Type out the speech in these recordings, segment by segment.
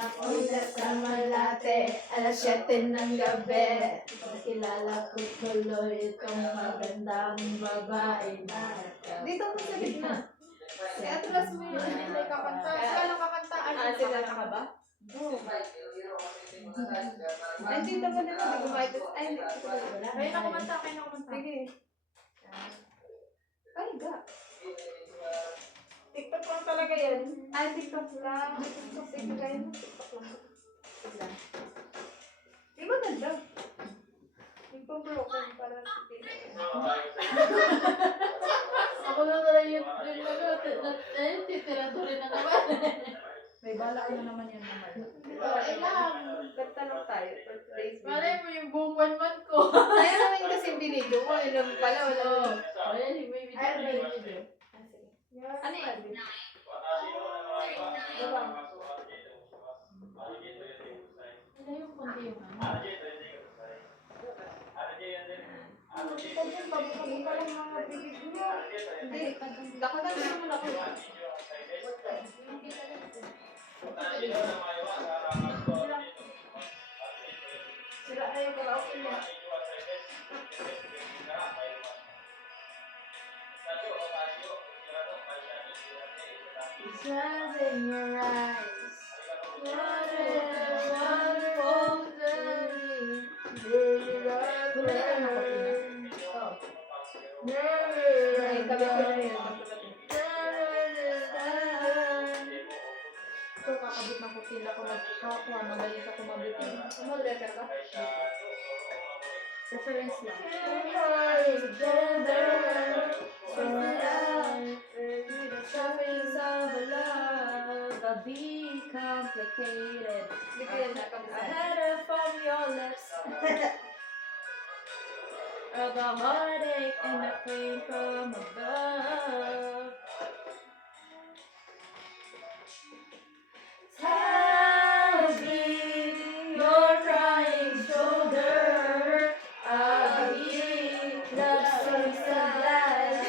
Ako'y nasa Malate, alas 7 ng gabi. Nakilala ko tuloy itong magandang babae na Dito mo sa gitna. Atras mo yun, hindi tayo kakanta. Saan ang kakanta? sila ka ba? Oo. Ay, dito ba nila? Hindi kumain. Ay, hindi ko ba wala? Kayo na kumanta, kayo na kumanta. Sige. Ay, ga. TikTok lang talaga yan. Ay, TikTok lang. TikTok. Sige, kayo na. TikTok lang. Sige. Di ba ganda? Nagpo-broken para sa Ako na talaga yung titira rin na naman. may bala na naman yan naman. Ay lang, kanta lang tayo for today's video. Malay mo yung buong 1 month ko. Kaya naman kasi binidyo ko, yun pala, wala. Ayan, may video. Ano yan? Ano yung konti yung ano? Pabuka lang mga bibig niyo. Hindi, dakagan naman ako. Sila na yung karaoke mo. It's in your eyes. Wonderful journey. Ay, tabi ko na yun. Ito, kakabit ng kutila ko magkakakuha. Magaling ka kumabitin. Ano, letter ka? Reference lang. Be complicated. Hindi ko yan I nakabisa. had it from your lips. Of a heartache and a pain from above. I'll be your crying shoulder. I'll be love so sad.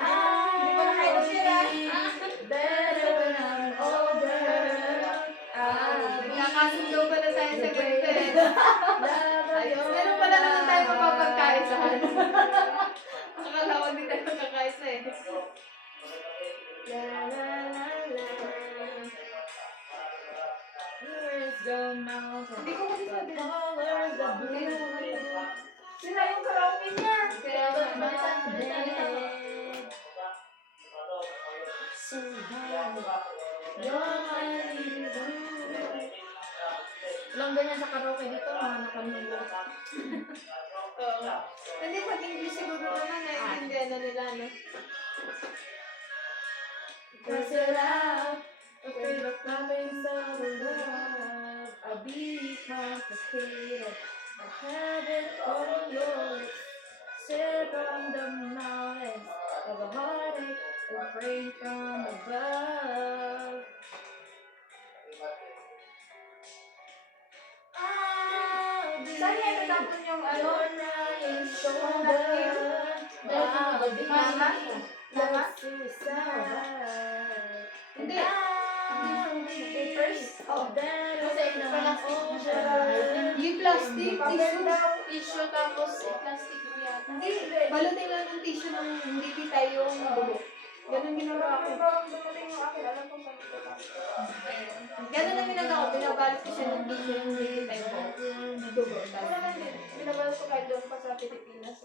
I'll be better when I'm older. I'll be Nakasundo pa na tayo sa ganito eh. love of your Meron pala naman tayo mapapagkaisahan. Akala ko hindi tayo magkakaisa eh. La la la la. Where's the mountain? Hindi ko kasi sabi. Colors of Hindi blue. naman yun. Sila yung karaoke niya. Kaya naman. So high. You're my blue. Walang ganyan sa karaoke dito, mga nakamulot. Oo. Hindi, pag English siguro naman, naiintindihan na nila, no? Cause it out, afraid of coming so love. I'll be complicated. I have it from yours. Sit on the mountains of a heartache and rain from above. I'll be Saan yan natapon yung ano? your crying shoulder. I'll be Mama? Mama? suicide. Hindi. I'll be Papers? oh, better than I'm older. Yung plastic, tissue. Tissue tapos plastic mo yata. Hindi, balutin lang ng tissue ng hindi kita yung dugo. Ganun ginawa ko. Dumating yung akin, alam ko saan ito. Ganun ang ginagawa ko, binabalot ko siya ng tissue ng hindi kita yung dugo. Wala lang din, binabalot ko kahit doon pa sa Pilipinas.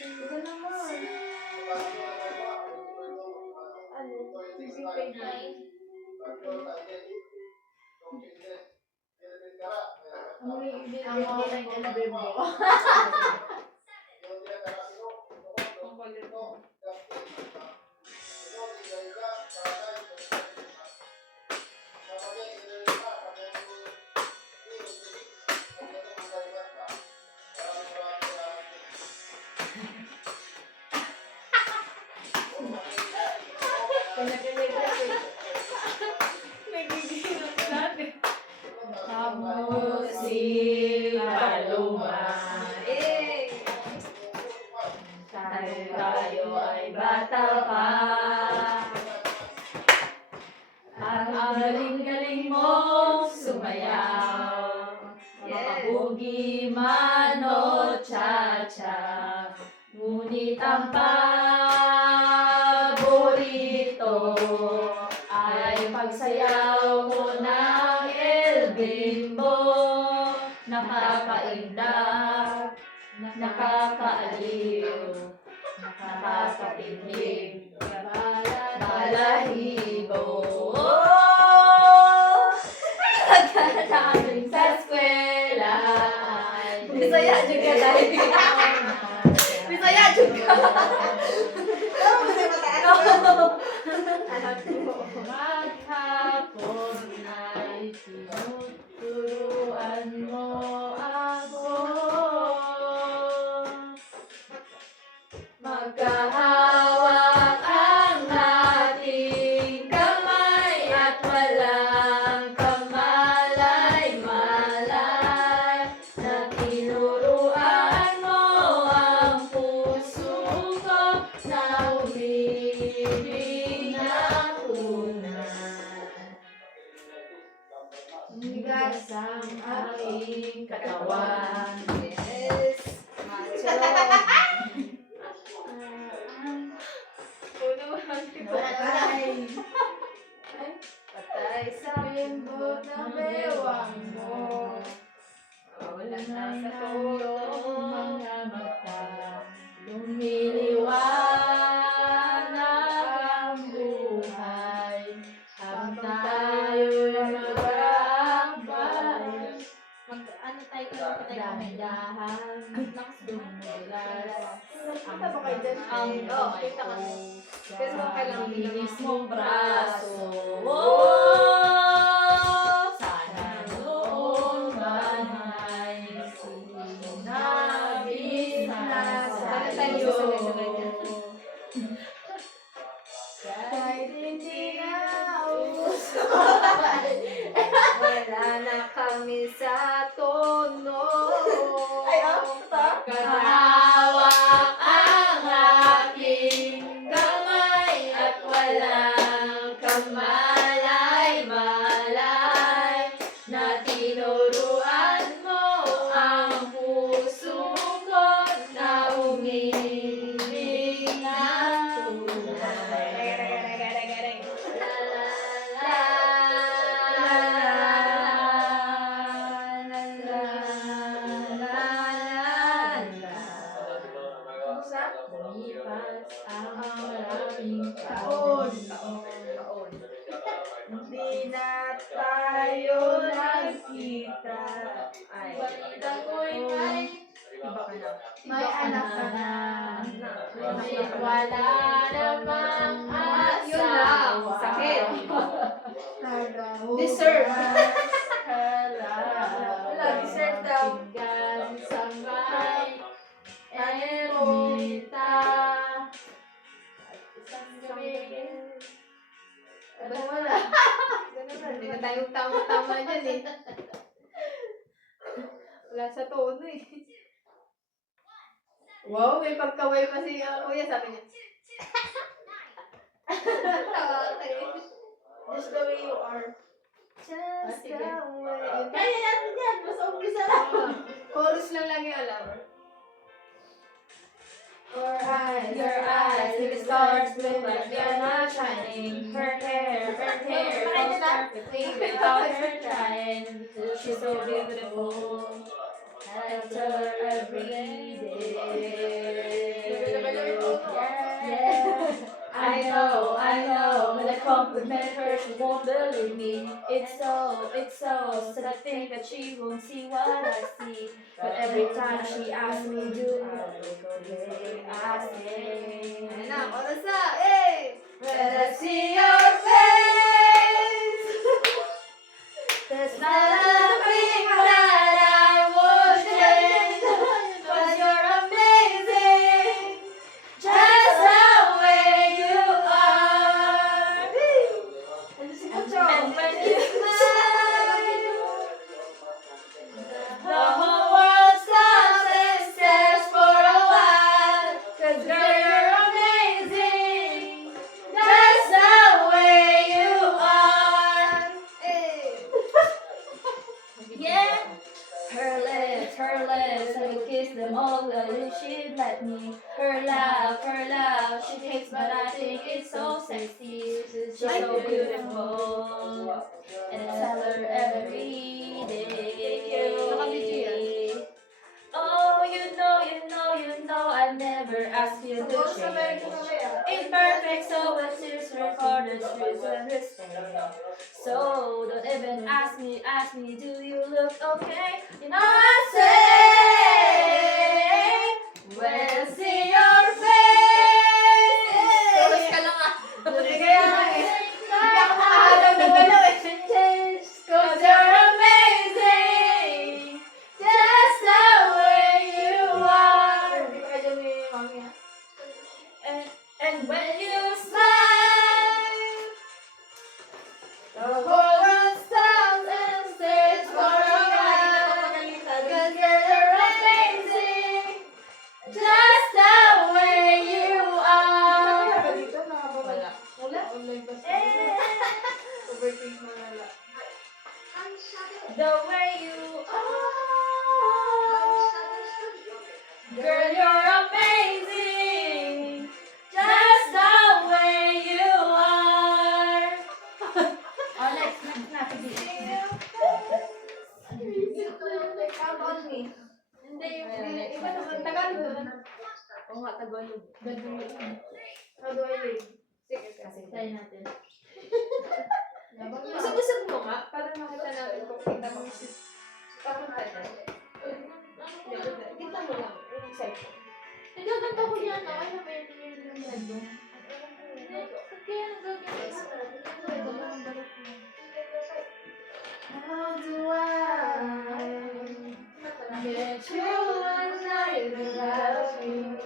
Ito naman. Ano? Using page. Ang online nila bebo. Ang kulit mo. Kamu si Paloma. Eh! cha-cha. Ngunit ang paborito ay pagsayaw mo ng El Bimbo. Nakakaindak, nakakaaliw, nakakapinig, balahibo. Pagkatapos sa eskwela ay Bisaya juga dahil Bisaya juga. Maghapon ay tinuturuan mo ako. Magkahawak ang ating kamay at walang kamalay-malay. Na tinuruan mo ang puso ko na umibig na tunay. Nigas ang aking katawan. Yes. Macho. Patay. Patay sa bimbot na bewang mo. Wala na sa tulong mga mata. Lumiliwanag ang buhay. Habang tayo'y mag-aakbay. Ano tayo ka lang Dahan-dahan. Dumulas. Kita ba kayo dyan? Ang Oo, kamay kita ko kami. sa Pero kailangan linis din mong braso. Sana noon man ay sinabis na Sana tayo sa'yo. sabay-sabay dyan. Kahit hindi na uso. Wala na kami sa tono. Kahawak ang aking kamay at walang kamalay-malay. Na tinuruan mo ang puso ko na umibig ng tunay. Lumipas ang maraming taon. Hindi na tayo nagkita. Ay, balita ko'y may iba ka na. May anak ka na. Ngunit wala namang Yun lang. asawa. Sakit. Deserve. Wala, deserve daw. Pinggan sa may ermita. At isang gabi. Wala. Hindi na tayo tama-tama dyan eh. Wala sa tono eh. Wow, may pagkaway pa si kuya, sabi niya. Tawa kayo. Just the way you are. Just sige. the way. Kaya natin yan. Basta umpisa lang. Chorus lang lagi alam. Your eyes, if it starts to look like they're not shining. Her hair falls perfectly without her trying. She's so beautiful. I touch her every day. Yeah. I know, when I compliment her, she won't believe me. It's so, said I think that she won't see what I see. But every time she asks me, do I look okay? I say, Ayun na, oras na! Eh! when I see your face, there's nothing that I would change. 'Cause you're amazing, just the way you are. And when you smile, the whole world stops and stares for a while. 'Cause girl, you're amazing, just the way you are. Eh! kiss them all, well, if she'd let me. Her love, she takes, but I think it's so sexy. She's so beautiful, and I tell her every day. Oh, you know, I've never asked you to change. It's perfect, so it's just for the truth and respect. So don't even ask me, do you look okay? You know I say, when I see your face. Tapos ka lang ah. Buti Kaya nga eh. Hindi ako makahalaw ng galaw eh. Cause you're amazing, just the way you are. Hindi ko kaya ni mami ah. And when you smile, the whole world stops and stares for a while. Cause you're amazing, just the way you are. Dito, nakababala. Wala. Online pa siya. Eh, Overthink mo lala. the way you are. Girl, you're amazing, just the way you are. Oh, next na, sige. Count on me. Hindi, iba naman. Tagalog naman. Oo nga, Tagalog. How do I live? Sige, kasi. Try natin. Usap-usap mo nga, para makita natin kung kita mo. Papunta na. Kita mo lang. Yung cellphone. Nagaganda ko yan, no? Ano ba yung nando? Kaya nagaganda ko. How do I get you one night without you?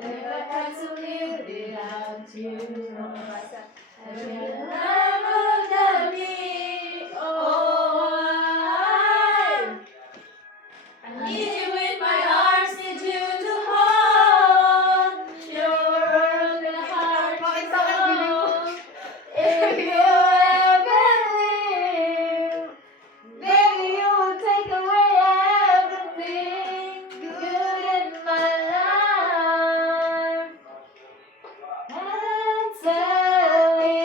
Never had to live without you. I will never let me. Oh, I need you in my arms, need you to hold your world in a heart. Bakit sa akin So, if you ever leave, baby, you will take away everything good in my life. And tell me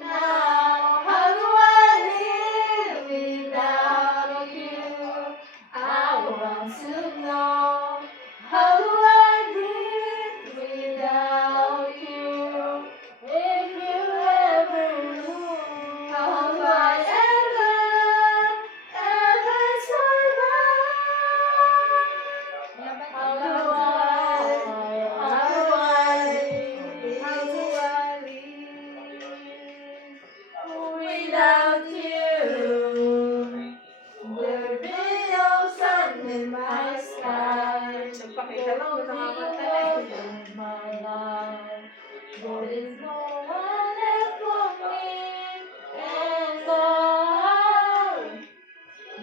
now, how do I live without you? I want to know, how do I live without you? If you ever knew, how do I ever survive? How do I live without you? There be no sun in my sky. Nagpakita lang, There nakakanta will na be no my life. There is no one left for me. And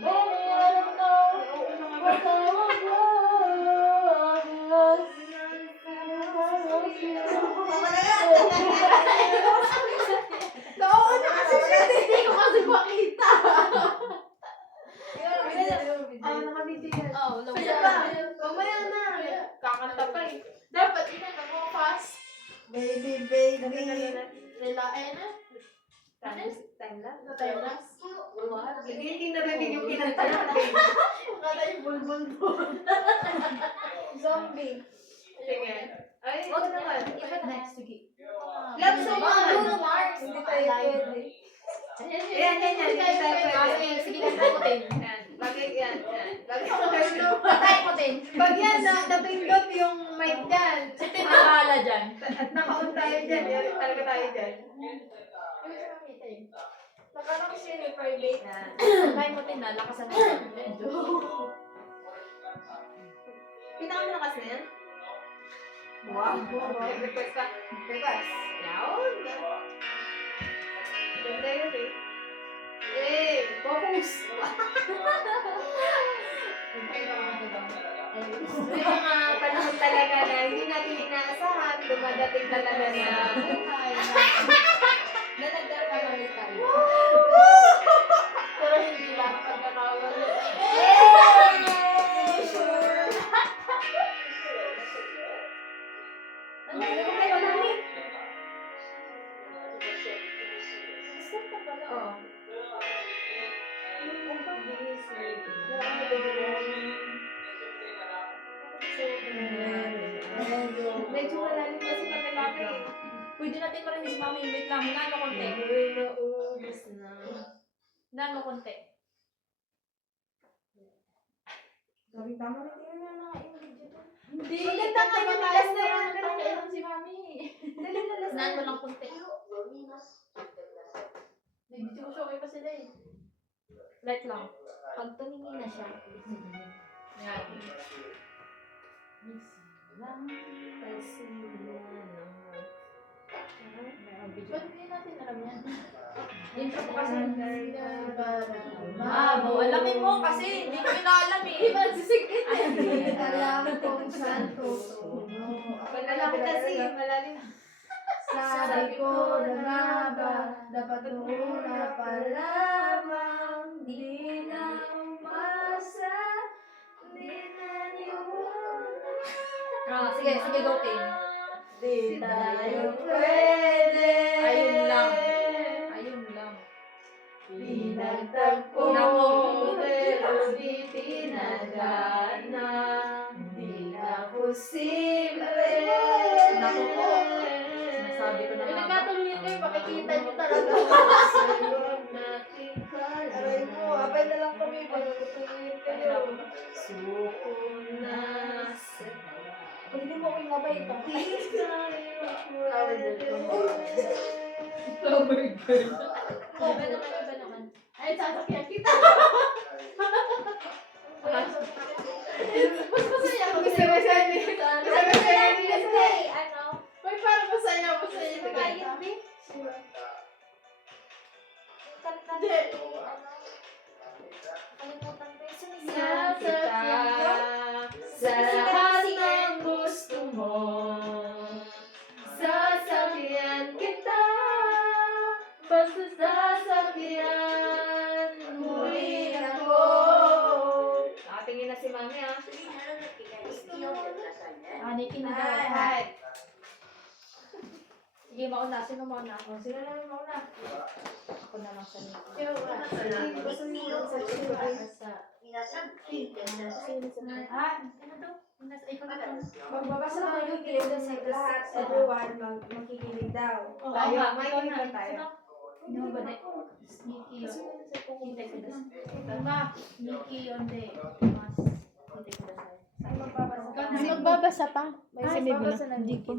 baby, I don't know what I would do. Nauna kasi siya. Hindi ko kasi makita. Ay, nakabiti yan. Oh, wala Sige pa. Mamaya na. Kakanta pa eh. Dapat inano mo fast. Baby, baby. Nilain na. Time lang. Timeless. Hindi narinig yung kinanta natin. Kala yung bulbul mo. Zombie. Sige. Ay, ito naman. Next, sige. Love song Mga naman. Bruno Mars. Hindi tayo pwede. Ayan, Yan. Hindi tayo pwede. Sige, tayo mo din. Yan. Bagay yan. Bagay Tayo mo din. Pag yan, napindot yung mic dyan. Sino yung nakahala dyan? At naka-on tayo dyan. Yan, talaga tayo dyan. Nakalaki siya yung private. Yan. Tayo mo din na, lakasan mo. Medyo. Pinakamalakas na yan? Wow. Request ka. Request. Yawn. Ganda yun eh. Eh, focus. May mga panahon talaga na hindi natin inaasahan, dumadating talaga na buhay na nagkakamali tayo. Pero hindi lang pagkakawala. Sure. Ano ko kayo namin? Start na pala. Oo. Medyo malalim kasi pag lalaki. Pwede natin marinig si Mami. Wait lang. Nano konti. Naubos na. Nano konti. Sabi tama rin tingnan na yung video to. Hindi. Maganda nga yung last na yan. Pakialam si Mami. Dali na last na. Nano lang konti. May video ko okay pa sila eh. Light lang. Pag tumingin na siya. Yan. Ba't hindi natin alam yan? Intro ko kasi. Mamo, alamin mo kasi. Hindi ko inaalam eh. Di ba? Sisigit Hindi alam kung saan tutungo. Malaki kasi, malalim. Sabi ko na nga ba, dapat muna pa lamang. Di na umasa, di na niwala. Sige, go Tim. Di tayo pwede. Ayun lang. Ayun lang. Pinagtagpo Nako. pero di tinagana. Di na posible. Nako po. Sinasabi ko na nga. Nagkatuloy kayo, makikita niyo talaga. Aray mo, abay na lang kami pag tutuloy kayo. Suko na sa Pwede mo ko yung abay ito. Flower girl. Iba naman, iba naman. Ay, sasakyan kita. Mas masaya. Gusto mo siya ni... Gusto mo siya ni Leslie. Ano? May parang masaya ito. Kaya din. Kanta Hindi. ano? Kalimutan ko yung sumigaw. Sasakyan sa lahat ng gusto mo. Sasakyan kita. Basta sasakyan mo rin ako. Nakatingin na si Mami ah. Nikki na daw. Hi, hi. Sige, mauna. Sino mauna? O, sino na yung mauna? Ako na lang sa Nikki. Gusto niyo sa Ano to? Ikaw na to. Magbabasa ko yung kilala sa lahat. Everyone makikinig daw. Tayo, nga, makikinig ikaw na. tayo. Sino ba na? Nikki yun. Hintay ko na. Ma, Nikki on the mas. Hintay ko na sa'yo. Ay, magbabasa. Ay, Magbabasa pa. May sinibo na. Hindi ko.